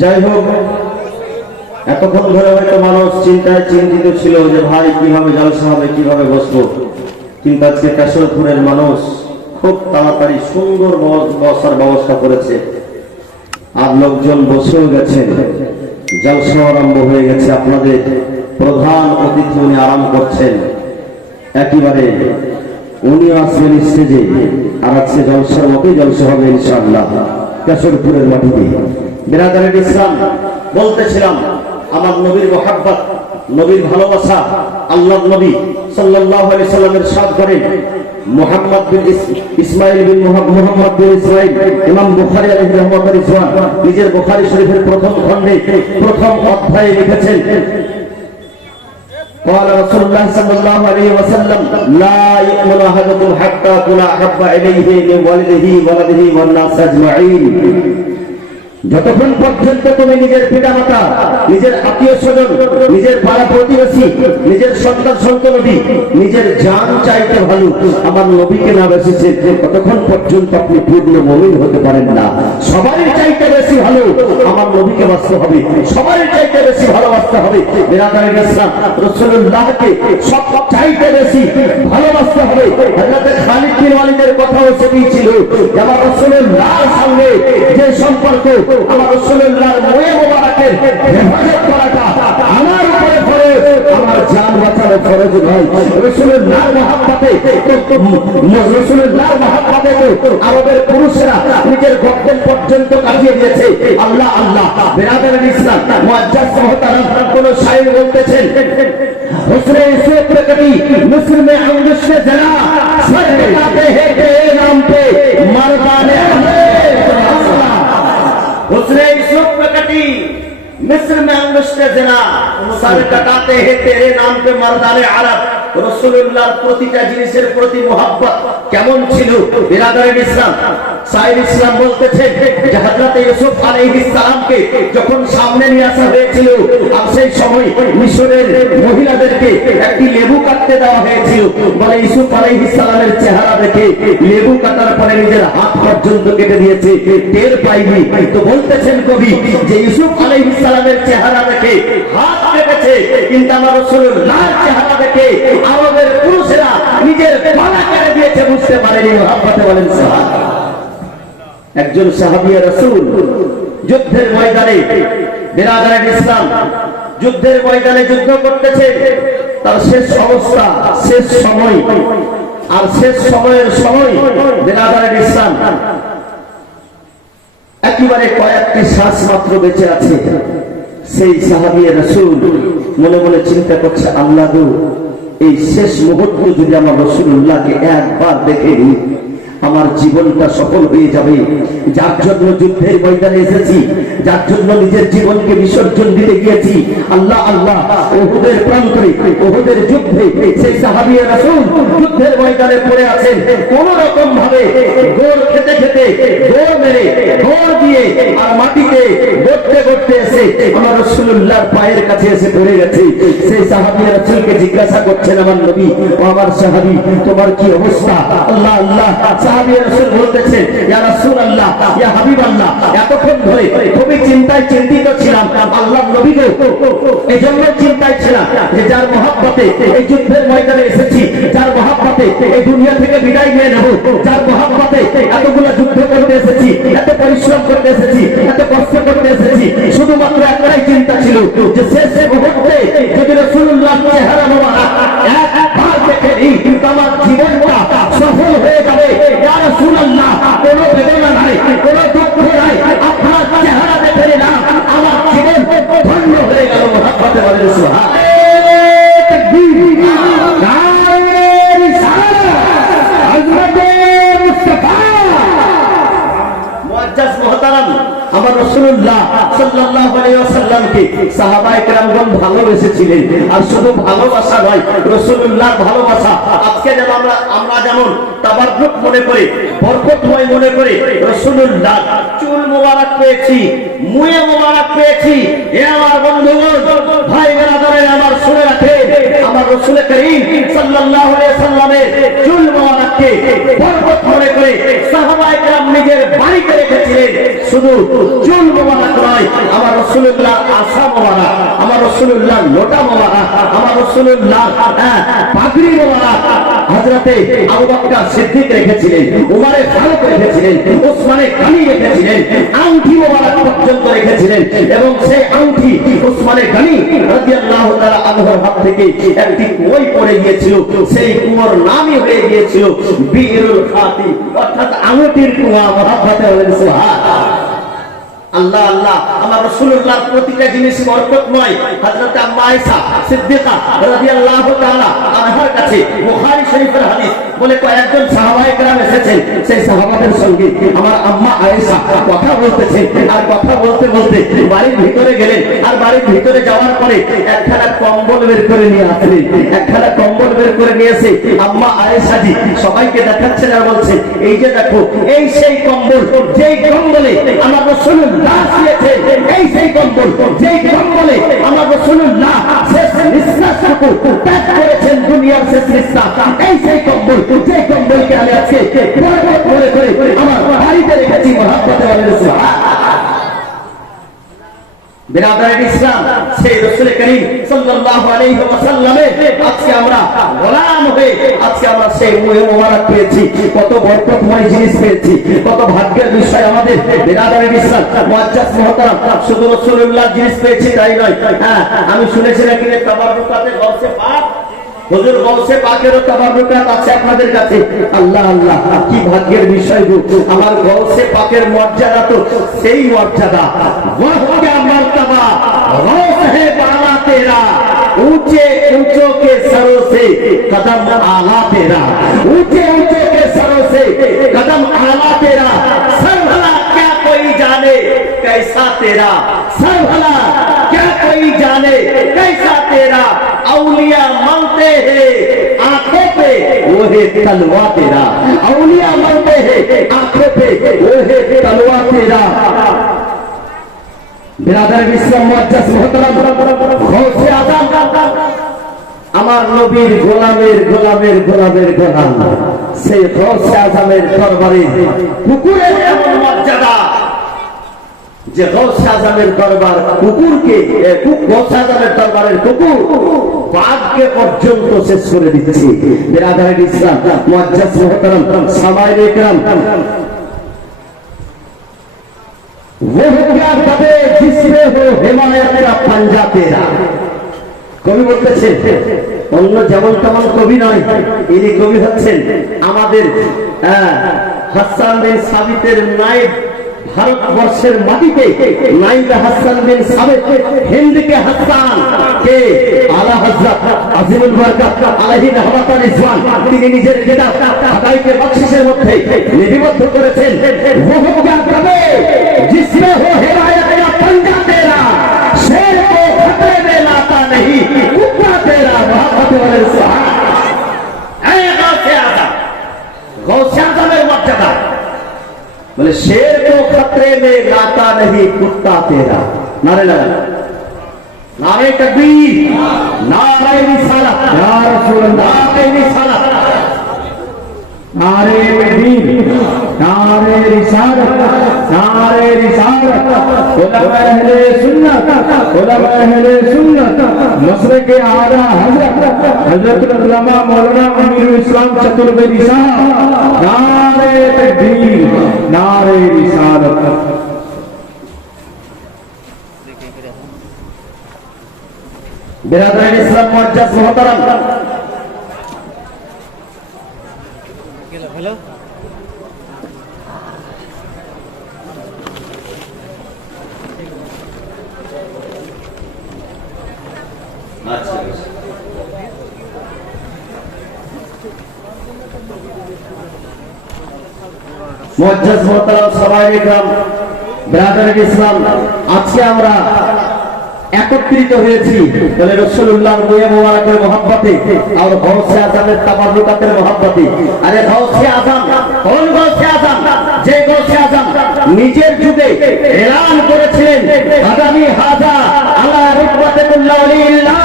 যাই হোক, এতক্ষণ ধরে হয়তো মানুষ চিন্তায় চিন্তিত ছিল যে ভাই কিভাবে জলসা হবে, কিভাবে বসবো, কিন্তু আজকে কেশরপুরের মানুষ খুব তাড়াতাড়ি সুন্দর বসার ব্যবস্থা করেছে। আর লোকজন বসেও গেছেন, জলসা আরম্ভ হয়ে গেছে। আপনাদের প্রধান অতিথি উনি আরাম করছেন, একেবারে উনি আসবেন স্টেজে। আর আজকে জলসার মতোই জলসা হবে ইনশাআল্লাহ কেশরপুরের মাটিতে। বিরাদারের ইসলাম বলতেছিলাম, আমার নবীর মোহাব্বত, নবীর ভালোবাসা, আল্লাহর নবী সাল্লাল্লাহু আলাইহি সাল্লামের সাথ করেন মুহাম্মদ বিন ইসমাইল বিন মুহাম্মদ বিন ইসমাইল। ইমাম বুখারী আলাইহি রাহমাতুল্লাহ রিজওয়ান নিজের বুখারী শরীফের প্রথম খণ্ডে প্রথম অধ্যায়ে লিখেছেন, قال رسول الله صلى الله عليه وسلم لا يؤمن أحدكم حتى أكون أحب إليه من والده ولده والناس أجمعين। যতক্ষণ পর্যন্ত তুমি নিজের পিতামাতা, নিজের আত্মীয় স্বজন, নিজের পাড়া প্রতিবেশী, নিজের সন্তান সন্ততি, নিজের জান চাইতে ভালো আমার নবীকে না বেসেছে, ততক্ষণ পর্যন্ত আপনি পূর্ণ মুমিন হতে পারেন না। সবারই চাইতে বেশি ভালো আমার নবীকে বাঁচতে হবে, সবারই চাইতে বেশি ভালোবাসতে হবে। বিরাদারের ইসলাম রাসূলুল্লাহকে সব চাইতে বেশি ভালোবাসতে হবে। হযরত খালিদ বিন ওয়ালিদের কথাও সেটি ছিল, আমার রাসূলুল্লাহর সঙ্গে যে সম্পর্ক, আমার রাসূলুল্লাহর মুয়ে মোবারকের হেফাজত করাটা আমার উপরে ফরজ, আমার জান বাঁচানো ফরজ নয়। রাসূলুল্লাহর মহব্বতে, রাসূলুল্লাহর মহব্বতে আরবের পুরুষরা নিজের গর্দন পর্যন্ত কাটিয়ে দিয়েছে। আল্লাহ আল্লাহ। বিরাদারের ইসলাম মুআজ্জাজ মুহতারাম কোন শায়ের বলতেছেন, হুসনে ইসে প্রকটি মিস্র में अंगुश से जला सर कटाते हैं तेरे नाम पे मर्दाने हुस्ने यूसुफ प्रकटी मिस्र में अंगुश से जला सर कटाते हैं तेरे नाम पे मर्दाने अरब। রাসূলুল্লাহর প্রতিটা জিনিসের প্রতি মোহাব্বত কেমন ছিল। বিরাদারের ইসলাম সাইদ ইসলাম বলতেছে যে হযরত ইউসুফ আলাইহিস সালামকে যখন সামনে নিয়ে আসা হয়েছিল, আর সেই সময় মিশরের মহিলাদেরকে একটি লেবু কাটতে দেওয়া হয়েছিল। বলে ইউসুফ আলাইহিস সালামের চেহারা দেখে লেবু কাটার পরে নিজের হাত পর্যন্ত কেটে দিয়েছে, টের পাইনি। তো বলতেছেন কবি যে ইউসুফ আলাইহিস সালামের চেহারা দেখে হাত কেটেছে, কিন্তু আমার রাসূলুল্লাহর চেহারা দেখে আরবের পুরুষরা নিজের গলা কেটে দিয়েছে, বুঝতে পারেনি। মহব্বতে বলেন সুবহানাল্লাহ। একজন সাহাবিয়া রাসূল যুদ্ধের ময়দানে, বিরাদারের ইসলাম যুদ্ধের ময়দানে যুদ্ধ করতেছে, তার শেষ অবস্থা, শেষ সময়, আর শেষ সময়ের সময় বিরাদারের ইসলাম একেবারে কয়েকটি শ্বাস মাত্র বেঁচে আছে। সেই সাহাবিয়া রাসূল মনে মনে চিন্তা করছে, আল্লাহ গো, এই শেষ মুহূর্ত যদি আমার রাসূলুল্লাহকে একবার দেখে নিই, আমার জীবনটা সফল হয়ে যাবে। যার জন্য যুদ্ধের ময়দানে এসেছি, যার জন্য নিজের জীবনকে বিসর্জন দিতে গিয়েছি, আল্লাহ আল্লাহ। উহুদের প্রান্তরে, উহুদের যুদ্ধে সেই সাহাবী রাসূল যুদ্ধের ময়দানে পড়ে আছেন। কোন রকম ভাবে গোল খেতে খেতে, গোল মেরে, গোল দিয়ে আর মাটিতে গড়তে গড়তে এসে আমার রাসূলুল্লাহর পায়ের কাছে এসে পড়ে গেছে। সেই সাহাবী রাসূলকে জিজ্ঞাসা করছেন, আমার নবী ও আমার সাহাবী, তোমার কি অবস্থা? আল্লাহ আল্লাহ। সাহাবী রাসূল বলতেছে, ইয়া রাসূলুল্লাহ, ইয়া হাবিবাল্লাহ, এতক্ষণ ধরে খুবই চিন্তায় চিন্তিত ছিলাম, আল্লাহর নবী গো, এজন্য চিন্তায় ছিলাম যে যার মহব্বতে এই যুদ্ধের ময়দানে এসেছি, যার মহব্বতে এই দুনিয়া থেকে বিদায় নিয়ে নেব, যার মহব্বতে এতগুলো যুদ্ধ করতে এসেছি, এত পরিশ্রম করতে এসেছি, এত কষ্ট করতে এসেছি, শুধুমাত্র একটাই চিন্তা ছিল যে শেষ মুহূর্তে যদি রাসূলুল্লাহর চেহারা মোবারক একবার দেখে নিই, কিন্তু আমার জীবনটা সফল হয়ে যাবে। ইয়া রাসূলুল্লাহ, কোনো বেদনা নাই, কোনো দুঃখ নাই, আপনার চেহারা দেখে নিলাম, আমার জীবন ধন্য হয়ে গেল। মহব্বতে বলেন সুবহানাল্লাহ। তাকবীর, নারে রিসালাত, হযরতে মুস্তাফা। মুআজ্জাজ মুহতারাম, আমার রাসূলুল্লাহ সাল্লাল্লাহু আলাইহি ওয়াসাল্লামকে সাহাবায়ে কেরামগণ ভালোবেসেছিলেন। আর শুধু ভালোবাসা নয়, রাসূলুল্লাহর ভালোবাসা আজকে যেন আমরা যেমন তাবাররুক মনে করে, বরকতময় মনে করে, রাসূলুল্লাহ চুল মোবারক পেয়েছি, মুয়ে মোবারক পেয়েছি। এ আমার বন্ধুগণ, ভাই বেরাদারে, আমার শুনে রাখেন, আমার রাসূল করিম সাল্লাল্লাহু আলাইহি ওয়াসাল্লামের চুল মোবারককে রাসূলুল্লাহকে বরকত মনে করে সাহাবায়ে কেরাম নিজের বাড়িতে রেখেছিলেন। শুধু চুল মোবারক নয়, আমার রাসূলুল্লাহ আসা মোবারক, আমার রাসূলুল্লাহ লোটা মোবারক, আমার রাসূলুল্লাহ পাগড়ি মোবারক হযরতে আবু বকর সিদ্দিক রেখেছিলেন, উমরে ফারুক রেখেছিলেন, ওসমানে গনি রেখেছিলেন, আংটি মোবারক পর্যন্ত রেখেছিলেন। এবং সেই আংটি ওসমানে গনি রাদিয়াল্লাহু তাআলা আনহুর হাত থেকে একটি কুঁয়োয় পড়ে গিয়েছিল, সেই কুয়োর নামই হয়ে গিয়েছিল বিরুল খাতি, অর্থাৎ আংটির কুয়া। মহব্বতে বলেন সুবহানাল্লাহ। আল্লাহ আল্লাহ, আমার রাসূলুল্লাহর প্রতিটা জিনিস বরকতময়। হযরত আম্মা আয়েশা সিদ্দিকা রাদিয়াল্লাহু তাআলা আনহার কাছে বুখারী শরীফের হাদিস বলে কয়েকজন সাহাবায়ে কেরাম এসেছেন, সেই সাহাবাদের সঙ্গে আমার আম্মা আয়েশা কথা বলতেছেন। আর কথা বলতে বলতে বাড়ির ভিতরে গেলেন, আর বাড়ির ভিতরে যাওয়ার পরে একখানা কম্বল বের করে নিয়ে আসলেন। একখানা কম্বল বের করে নিয়ে এসে আম্মা আয়েশা জি সবাইকে দেখাচ্ছেন আর বলছেন, এই যে দেখো, এই সেই কম্বল, যেই কম্বলে আমার রাসূলুল্লাহ এই সেই কম্বল, যেই কম্বলে আমার রাসূলুল্লাহ শেষ নিঃশ্বাসটুকু ত্যাগ করেছেন, দুনিয়ার শেষ নিঃশ্বাস। এই সেই কম্বল, যেই কম্বলকে আমি আজকে বরকত করে করে আমার বাড়িতে রেখেছি। মহব্বতে বলেন সুবহানাল্লাহ। বিরাদরান ইসলাম, সেই রাসূল করিম সাল্লাল্লাহু আলাইহি ওয়াসাল্লামের আজকে আমরা গোলাম হয়ে আজকে আমরা সেই মোবারক পেয়েছি। কত বরকতময় জিনিস পেয়েছি, কত ভাগ্যের বিষয় আমাদের। বিরাদরান ইসলাম মুআজ্জাজ মুহতারাম, শুধু রাসূলুল্লাহ জিনিস পেয়েছি তাই নয়। আমি শুনেছি নাকি তাবাররুকাতে গৌসে পাক, হুজুর গৌসে পাকেরও তাবাররুকাত আছে আপনাদের কাছে। আল্লাহ আল্লাহ, কি ভাগ্যের বিষয় গো। আমার গৌসে পাকের মর্যাদা তো সেই মর্যাদা, ওয়াহ क्या मर्तबा गौस है बाला तेरा, ऊंचे ऊंचों के सरों से कदम आला तेरा, ऊंचे ऊंचों के सरों से कदम आला तेरा, सर भला क्या कोई जाने कैसा तेरा, सर भला क्या कोई जाने कैसा तेरा, औलिया मलते हैं आंखों पे वो है तलवा तेरा, औलिया मलते हैं आंखों पे वो है तलवा तेरा। বিরাদরান ইসলাম মুআজ্জাজ মুহতারাম, গৌসে আযম আমার নবীর গোলামের গোলামের গোলামের গোলাম, সেই গৌসে আযমের দরবারে কুকুরের এমন মর্যাদা যে গৌসে আযমের দরবার কুকুরকে, গৌসে আযমের দরবারের কুকুর বাঘকে পর্যন্ত শেষ করে দিচ্ছে। বিরাদরান ইসলাম মুআজ্জাজ মুহতারাম, সামাইয়ে কেরাম, वो क्या कबे जिसमें हो हिमायत का पंजा तेरा। কবি বলতেছেন, অন্য যেমন তেমন কবি নয়, ইনি কবি হচ্ছেন আমাদের হাসান বিন সাবিতের নায়েব। ভারতবর্ষের মাটিতে নায়েব হাসান বিন সাবিত, হিন্দ के হাসান কে আলা হযরত আজিমুল বরকত আলাইহি রহমাতুল রিজওয়ান, তিনি নিজের কিতাব হাদাইকে বখশিশের মধ্যে লিপিবদ্ধ করেছেন, वो क्या कबे जिसमें हो हिमायत का पंजा तेरा, शेर को खतरे में लाता नहीं कुत्ता तेरा। मोहब्बत वाले सुभान ऐ गौसे आज़म, गौसे आज़मेर मर्यादा बोले शेर को खतरे में लाता नहीं कुत्ता तेरा। नारे लगा, नारे तकबीर, नारे रिसालत, या रसूल अल्लाह, नारे रिसालत, नारे तकबीर, नारे रिसालत, नारे रिसालत। उलमा अहले सुन्नत, उलमा अहले सुन्नत, मशरिक़ आला हज़रत उलमा मौलाना अमीरुल इस्लाम चतुर्वेदी साहब, नारे तकबीर, नारे रिसालत। बिरादरान इस्लाम मुआज्जाज मुहतरम, हेलो अच्छा মুআজ্জাজ মুহতারাম সাহাবায়ে কেরাম, বিরাদরান ইসলাম, আজকে আমরা একত্রিত হয়েছি বলে রাসূলুল্লাহর মুয়ে মুবারকের মহব্বতে আর গৌসে আযমের তাবাররুকাতের মহব্বতে। আরে গৌসে আযম কোন গৌসে আযম? যে গৌসে আযম নিজের যুগে এলান করেছিলেন, আগামী হাজা আলা রুতবাতিল্লাহ ওয়ালিল্লাহ,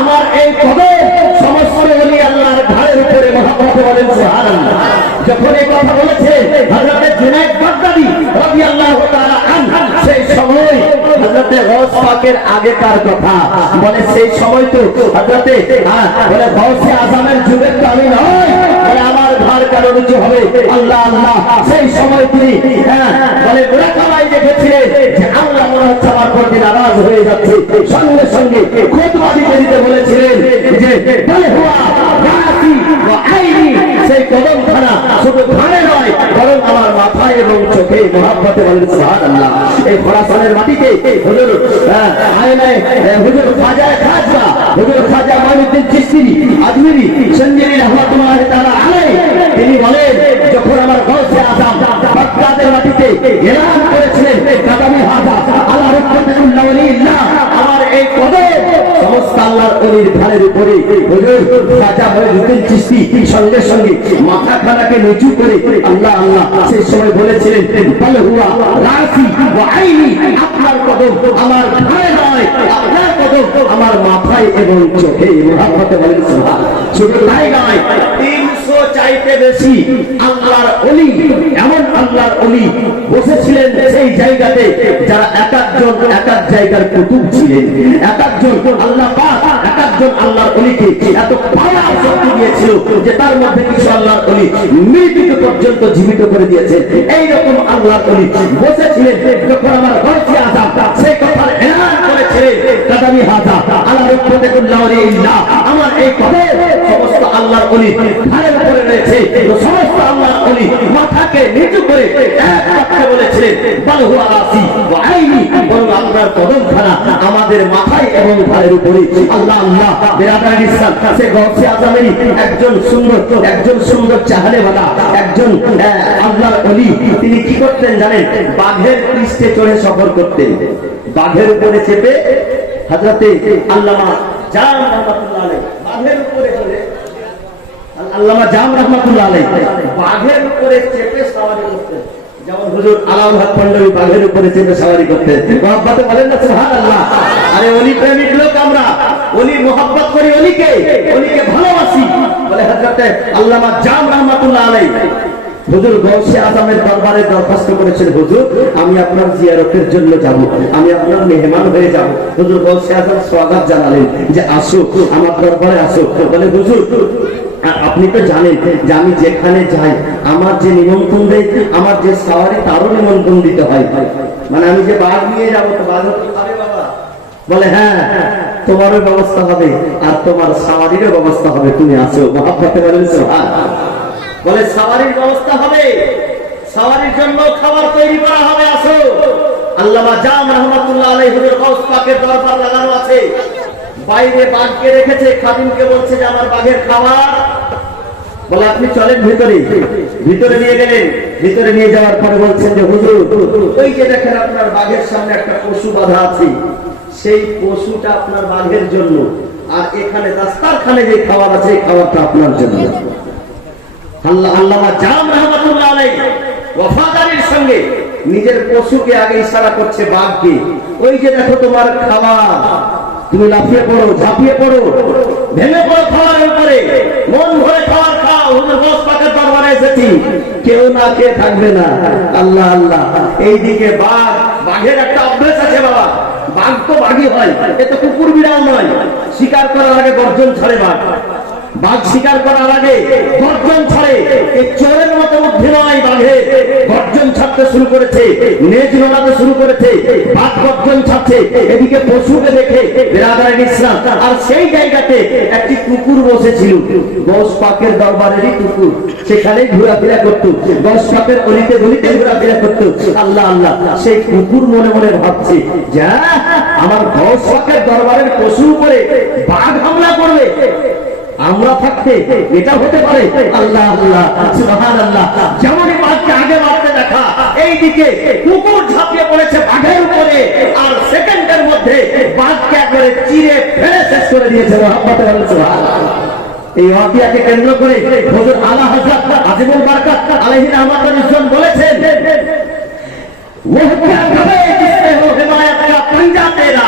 আমার এই কদম সমস্ত ওলি আল্লাহর ঘাড়ের উপরে মহব্বত মহব্বতে বলেন সুবহানাল্লাহ। যখন এই কথা বলেছে হযরত জুনায়েদ বাগদাদী রাদিয়াল্লাহু তাআলা আনহু, সেই সময় হযরত গৌস পাকের আগেকার কথা বলে, সেই সময় তো হযরত বলে গৌসে আজমের যুগের তো আমি নয়, বলে আমার ঘর কারো রুচি হবে আল্লাহ আল্লাহ। সেই সময় তিনি বলে মুরাকাবায় দেখেছিলেন যে আল্লাহ মনে হচ্ছে আমার প্রতি নারাজ হয়ে যাচ্ছে, সঙ্গে সঙ্গে খুতবা দিতে বলেছিলেন যে বলে হুয়া রাসি ওয়া আইনি, সেই কদমখানা শুধু ঘাড়ে নয় বরং আমার মাথায় এবং চোখে মহব্বতে বলেন সুবহানাল্লাহ। এই খোরাসানের মাটিতে হুজুর হুজুর খাজা খাজা হুজুর খাজা মাইনুদ্দিন চিশতি আজমিরি সঞ্জীবী রাহমাতুল্লাহ তাআলা আলাইহি, তিনি বলেন যখন আমার গৌসে আজম বাগদাদের মাটিতে এলান করেছিলেন কাদামি হাজা আলা রুকবাতুল্লাহ ওয়ালিল্লাহ, আমার এই কদম সমস্ত আল্লাহর ওলির ঘাড়ের উপরে হুজুর খাজা মাইনুদ্দিন চিশতি সঙ্গে সঙ্গে মাথাখানাকে নিচু করে আল্লাহ আল্লাহ সেই সময় বলেছিলেন বল হুয়া রাসি ওয়া আইনি, আপনার কদম আমার ঘাড়ে নয়, আপনার কদম আমার মাথায় এবং চোখে মহব্বতে বলেন সুবহানাল্লাহ। শুধু তাই নয়, 300 চাইতে বেশি আল্লাহর ওলি, এমন আল্লাহর ওলি বসেছিলেন সেই জায়গাতে যারা এক একজন এক এক জায়গার কুতুব ছিলেন। এক একজন আল্লাহ পাক এক একজন আল্লাহর ওলিকে এত পাওয়ার শক্তি দিয়েছিল যে তার মধ্যে কিছু আল্লাহর ওলি মৃত্যু পর্যন্ত জীবিত করে দিয়েছে। এইরকম আল্লাহর ওলি বসেছিলেন যখন আমার গৌসে আজম সেই কথার এলান করেছিলেন কাদামি হাজা আলা রুকবাতুল্লাহ ওয়ালিল্লাহ, আমার এই কদম সমস্ত আল্লাহর ওলি ঘাড়ের উপরে রয়েছে। সমস্ত আল্লাহর ওলি মাথাকে নিচু করে এক বাক্যে বলেছিলেন বল হুয়া রাসি ওয়া আইনি, বরং আপনার কদমখানা আমাদের মাথায় এবং ঘাড়ের উপরে। আল্লাহ আল্লাহ বিরাদার ইসলাম, সে গৌসে আজমেরই একজন সুন্দর চাহলেওয়ালা একজন আল্লাহর ওলি। তিনি কি করতেন জানেন? বাঘের পৃষ্ঠে চড়ে সফর করতেন, বাঘের উপরে চেপে হযরতে আল্লামা জাম রাহমাতুল্লাহ আলাইহি বাঘের উপরে চড়ে আল্লামা জাম রাহমাতুল্লাহ আলাইহি বাঘের উপরে চেপে সওয়ারি করতেন। যেমন হুজুর আলাউল হক পান্ডবী বাঘের উপরে চেপে সওয়ারি করতেন। মহব্বতে বলেন না সুবহানাল্লাহ। আরে ওলি প্রেমিক লোক আমরা, ওলি মহব্বত করি, ওলিকে ভালোবাসি বলে হযরতে আল্লামা জাম রাহমাতুল্লাহ আলাইহি হুজুর গৌসে আজমের দরবারে দরখাস্ত করেছেন, হুজুর আমি আপনার জিয়ারতের জন্য যাব, আমি আপনার মেহমান হয়ে যাব। হুজুর গৌসে আজম স্বাগত জানালেন যে আসো আমার দরবারে আসো। বলে হুজুর আপনি তো জানেন যে আমি যেখানে যাই আমার যে নিমন্ত্রণ দেয় আমার যে সাওয়ারি তারও নিমন্ত্রণ দিতে হয়, মানে আমি যে বাঘ নিয়ে যাবো তো বাঘ খাবে বাবা। বলে হ্যাঁ তোমারও ব্যবস্থা হবে আর তোমার সাওয়ারিরও ব্যবস্থা হবে, তুমি আসো। মহব্বতে বলেন সুবহানাল্লাহ। বলে সাওয়ারির ব্যবস্থা হবে, সাওয়ারির জন্য খাবার তৈরি করা হবে, আসো। আল্লামা জাম রাহমাতুল্লাহ আলাইহি হুজুর গৌস পাকের দরবার লাগানো আছে, বাইরে বাঘকে রেখেছে, খাদিমকে বলছে যে আমার বাঘের খাবার। বলে আপনি চলেন ভিতরে। ভিতরে নিয়ে গেলেন, ভিতরে নিয়ে যাওয়ার পরে বলছেন যে হুজুর ওই যে দেখেন আপনার বাঘের সামনে একটা পশু বাঁধা আছে, সেই পশুটা আপনার বাঘের জন্য, আর এখানে দাস্তারখানে যে খাবার আছে এই খাবারটা আপনার জন্য। আল্লামা জাম রাহমাতুল্লাহ আলাইহি ওয়াফাদারির সঙ্গে নিজের পশুকে আগে ইশারা করছে বাঘকে, ওই যে দেখো তোমার খাবার, তুমি লাফিয়ে পড়ো, ঝাঁপিয়ে পড়ো, ভেঙে পড়ো খাওয়ার উপরে, মন ভরে খাবার খাও। হুজুর গৌস পাকের দরবারে এসেছি, কেউ না খেয়ে থাকবে না। আল্লাহ আল্লাহ। এইদিকে বাঘের একটা অভ্যাস আছে বাবা, বাঘ তো বাঘই হয়, এ তো কুকুর বিড়াল নয়। শিকার করার আগে গর্জন ছাড়ে বাঘ শিকার করার আগে গর্জন ছাড়ে। এই চোরের মতো বুদ্ধি নয়, বাঘে গর্জন ছাড়তে শুরু করেছে, নেজ নোড়াতে শুরু করেছে, বাঘ গর্জন ছাড়ছে। এদিকে পশুকে দেখে বিরাদার ইসলাম, আর সেই জায়গাতে একটি কুকুর বসেছিল, গৌস পাকের দরবারেরই কুকুর, সেখানেই ঘোরাফেরা করতো, গৌস পাকের অলিতে গলিতে ঘোরাফেরা করতো। আল্লাহ আল্লাহ। সেই কুকুর মনে মনে ভাবছে যা আমার গৌস পাকের দরবারের পশু উপরে বাঘ হামলা করবে, আমরা থাকতে এটা হতে পারে? আল্লাহ আল্লাহ সুবহানাল্লাহ। যেমনই বাঘকে আগে মারতে দেখা, এইদিকে কুকুর ঝাঁপিয়ে পড়েছে বাঘের উপরে, আর সেকেন্ডের মধ্যে বাঘকে একবারে চিরে ফেলে শেষ করে দিয়েছে। মহব্বতে বলেন সুবহানাল্লাহ। এই ওয়াকিয়াকে কেন্দ্র করে হুজুর আলা হযরত আজিমুল বারাকাত আলাইহি রহমাতুল্লাহ বলেছেন, वो क्या कहे जिससे हो हिमायत का पंजा तेरा,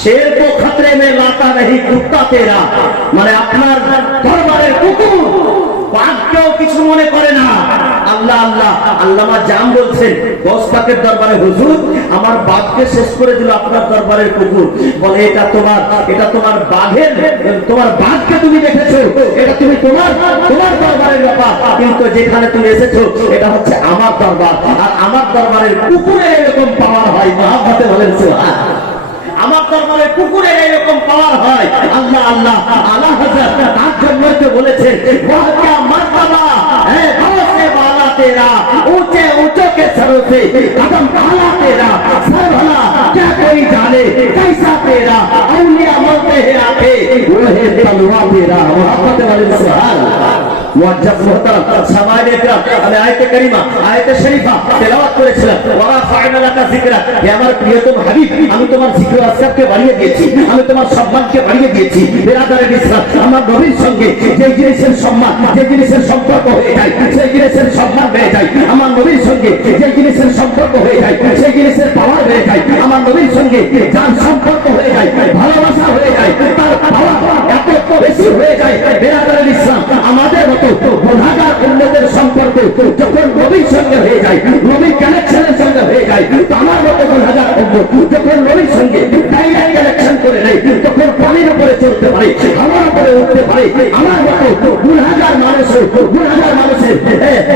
शेर को खतरे में लाता नहीं कुत्ता तेरा। মানে আপনার দরবারের কুকুর বাঘকেও কিছু মনে করে না। আল্লাহ আল্লাহ আল্লামা জাম বলছেন গৌস পাকের দরবারে, হুজুর আমার বাঘকে শেষ করে দিল আপনার দরবারের কুকুর। বলে এটা তোমার বাঘের, তোমার বাঘকে তুমি দেখেছো, এটা তুমি তোমার দরবারের ব্যাপার, কিন্তু যেখানে তুমি এসেছো এটা হচ্ছে আমার দরবার, আর আমার দরবারের কুকুরের এরকম পাওয়ার হয়। মহাব্বতে বলেন সুবহানাল্লাহ। আমার দরবারের কুকুরের এরকম পাওয়ার হয়। আল্লাহ আল্লাহ আলা হযরত তার জন্যই তো বলেছেন ওয়া কিয়া মারতাবা है से वाला तेरा ऊंचे ऊंचों के सरों से कदम भाला तेरा सर भला क्या कोई जाने कैसा तेरा औलिया मरते हैं आके वो है तलवा तेरा। मोहब्बत वाले सुभान मुअज्जब मोहतरम सामाने इकराम আমি আয়াতে কারিমা আয়াতে শরীফা তেলাওয়াত করেছিলাম। ওয়া রাফা'না লাকা যিকরা, হে আমার প্রিয়তম হাবিব আমি তোমার জিকির ও আসকারকে বাড়িয়ে দিয়েছি, আমি তোমার সম্মানকে বাড়িয়ে দিয়েছি। বিরাদারের ইসলাম আমার নবীর সঙ্গে যে জিনিসের সম্মান, যে জিনিসের সম্পর্ক হয়ে যায় সেই জিনিসের সম্মান বেড়ে যায়। আমার নবীর সঙ্গে যে জিনিসের সম্পর্ক হয়ে যায় সেই জিনিসের পাওয়ার বেড়ে যায়। আমার নবীর সঙ্গে যার সম্পর্ক হয়ে যায়, ভালোবাসা হয়ে যায়, তার পাওয়ার এত বেশি হয়ে যায়। বিরাদারের ইসলাম আমাদের মতো গুনাহগার উম্মতের সম্পর্ক যখন নবীর সঙ্গে হয়ে যায়, নবীর কানেকশনের সঙ্গে হয়ে যায়, তো আমার মতো গুনাহগার উম্মত যখন নবীর সঙ্গে ডাইরেক্ট কানেকশন করে নেয় তখন পানির উপরে চলতে পারে, আমার উপরে উঠতে পারে। আমার মতো গুনাহগার মানুষের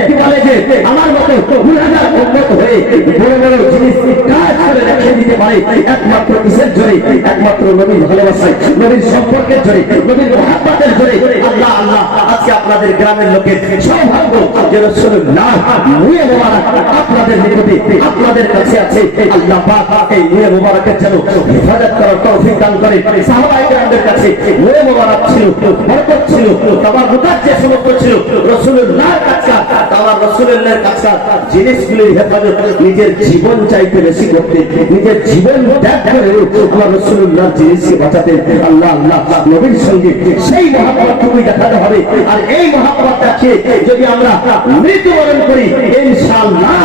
কি বলে যে আমার মতো গুনাহগার উম্মত হয়ে বড় বড় জিনিস কাজ করে রেখে দিতে পারে একমাত্র কিসের জোরে? একমাত্র নবীর ভালোবাসায়, নবীর সম্পর্কের জোরে, নবীর মহব্বতের জোরে। আল্লাহ আল্লাহ আজকে আপনাদের গ্রামের লোকের সৌভাগ্য যে রাসূলুল্লাহ মুয়ে মোবারক আপনাদের নিকটে আপনাদের কাছে আছে। আল্লাহ পাক এই মুয়ে মোবারকের যেন হেফাজত করার তৌফিক দান করেন। সাহাবায়ে কেরামদের কাছে মুয়ে মোবারক ছিল, বরকত ছিল, তাবারুকাত যে সমস্ত ছিল রাসূলুল্লাহর কাছে, আমার রাসূলুল্লাহর কাছে জিনিসগুলির হেফাজত নিজের জীবন চাইতে বেশি করতে, নিজের জীবন ত্যাগ করে আমার রাসূলুল্লাহর জিনিসকে বাঁচাতে। আল্লাহ আল্লাহ নবীর সঙ্গে সেই মহব্বতটুকু দেখাতে হবে। আর এই মহব্বত দেখিয়ে যদি আমরা মৃত্যুবরণ করি ইনশাআল্লাহ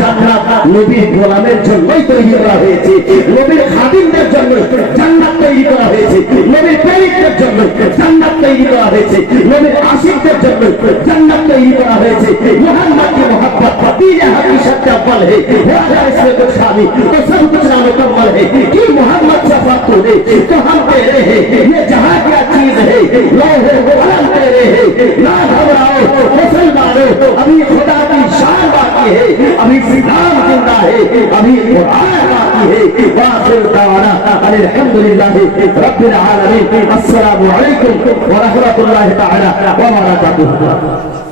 জান্নাত নবীর গোলামের জন্যই তৈরি করা হয়েছে, নবীর খাদিমদের জন্য জান্নাত তৈরি করা হয়েছে, নবীর প্রেমিকদের জন্য জান্নাত তৈরি করা হয়েছে, নবীর আশিকদের জন্য জান্নাত তৈরি করা হয়েছে। মুহাম্মদ की मोहब्बत दीन हकीकत का अव्वल है, है इसमें कुछ खामी तो सब कुछ ना मुकम्मल है कि मोहम्मद शफाअत तूने तो हम तेरे हैं, ये जहां क्या चीज है लोहे कलम तेरे हैं। ना घबराओ मुसलमानों, अभी खुदा की शान बाकी है, अभी इस्लाम जिंदा है, अभी कुरान बाकी है। वाखिर दावाना अल्हम्दुलिल्लाह रब्बिल आलमीन। अस्सलामु अलैकुम व रहमतुल्लाहि तआला व बरकातुहू।